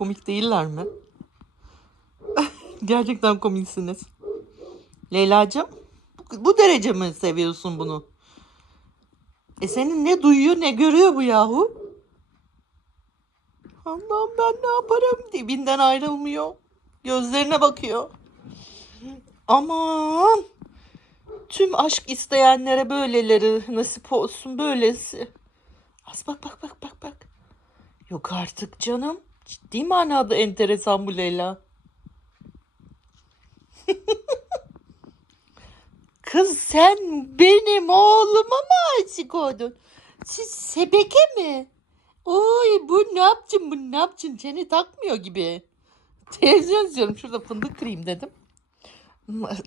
Komik değiller mi? Gerçekten komiksiniz. Leyla'cığım bu, bu derece mi seviyorsun bunu? E senin ne duyuyor ne görüyor bu yahu? Allah'ım ben ne yaparım dibinden ayrılmıyor. Gözlerine bakıyor. Aman. Tüm aşk isteyenlere böyleleri nasip olsun böylesi. Az bak bak bak bak bak. Yok artık canım. Ciddi manada enteresan bu Leyla. Kız sen benim oğluma mı aşık oldun? Siz sebeke mi? Oy bu ne yaptın bu ne yaptın seni takmıyor gibi. Televizyon izliyorum şurada fındık kırayım dedim.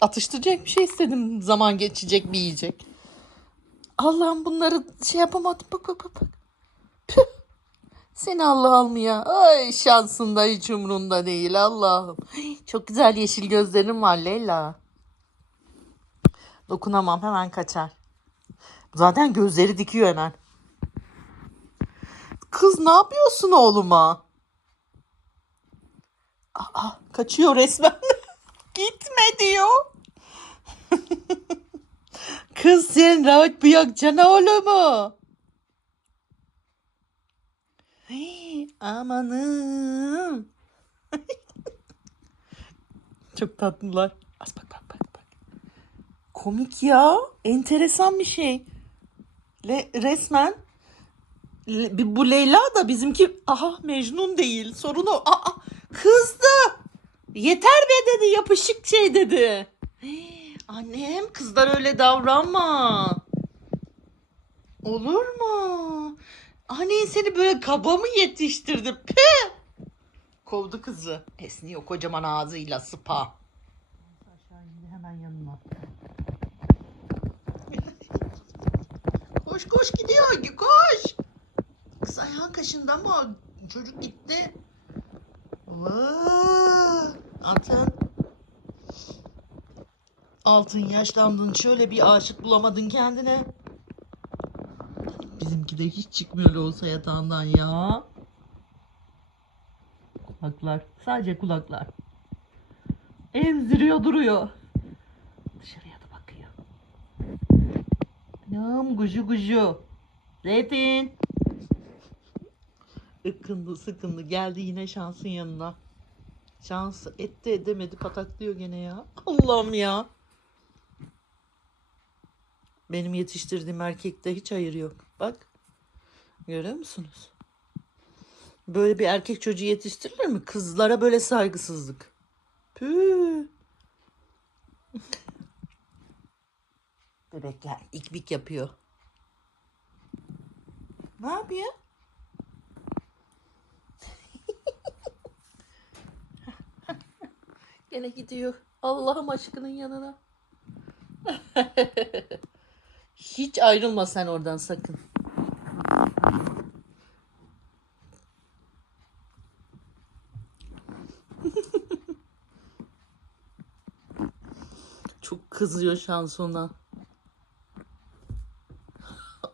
Atıştıracak bir şey istedim zaman geçecek bir yiyecek. Allah'ım bunları şey yapamadım bak bak bak. bak. Püh. Seni Allah almaya. Ay şansında hiç umrunda değil Allah'ım. Çok güzel yeşil gözlerin var Leyla. Dokunamam hemen kaçar. Zaten gözleri dikiyor hemen. Kız ne yapıyorsun oğluma? Aa, kaçıyor resmen. Gitme diyor. Kız sen rahat bırakacaksın oğlumu. Amanım. Çok tatlılar. Az bak bak bak bak. Komik ya. Enteresan bir şey. Le, resmen Le- bu Leyla da bizimki aha Mecnun değil. Sorun o. Aa, kızdı. Yeter be dedi yapışık şey dedi. Annem kızlar öyle davranma. Olur mu? Annen seni böyle kaba mı yetiştirdi? Püh! Kovdu kızı. Esniyor kocaman ağzıyla sıpa. Koş koş gidiyor koş. Kız ayağın kaşında mı? Çocuk gitti. Vaa, Atın. Altın yaşlandın şöyle bir aşık bulamadın kendine. De hiç çıkmıyor olsa yatağından ya. Kulaklar. Sadece kulaklar. Emziriyor duruyor. Dışarıya da bakıyor. Anam gucu gucu. Zeytin. Ikındı sıkındı geldi yine şansın yanına. Şansı etti edemedi pataklıyor gene ya. Allah'ım ya. Benim yetiştirdiğim erkekte hiç hayır yok. Bak. Görüyor musunuz? Böyle bir erkek çocuğu yetiştirilir mi? Kızlara böyle saygısızlık. Püh. Bebekler ikbik yapıyor. Ne yapıyor? Gene gidiyor. Allah'ım aşkının yanına. Hiç ayrılma sen oradan sakın. Çok kızıyor şansona.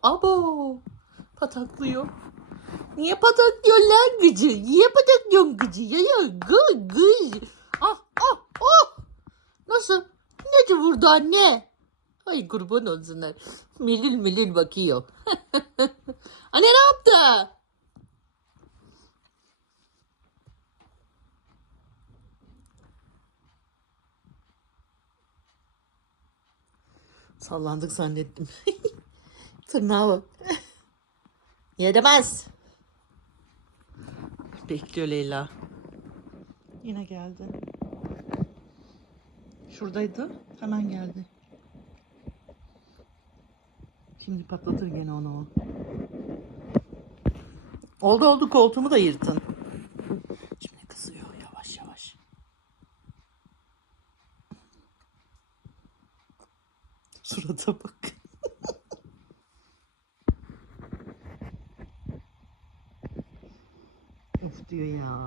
Abo! Pataklıyor. Niye pataklıyor lan gıcı? Niye pataklıyorsun gıcı? Ya ya gı gı. Ah ah ah. Nasıl? Ne de vurdu anne? Ay kurban olsunlar. Milil milil bakıyor. anne ne yaptı? Sallandık zannettim. Tırnağa bak. Bekliyor Leyla. Yine geldi. Şuradaydı. Hemen geldi. Şimdi patlatır gene onu. Oldu oldu koltuğumu da yırtın. Şimdi kızıyor yavaş yavaş. Surata bak. Of diyor ya.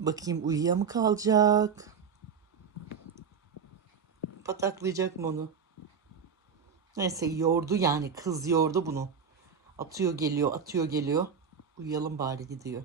Bakayım uyuya mı kalacak? Pataklayacak mı onu? Neyse yordu yani kız yordu bunu. Atıyor geliyor atıyor geliyor. Uyuyalım bari gidiyor.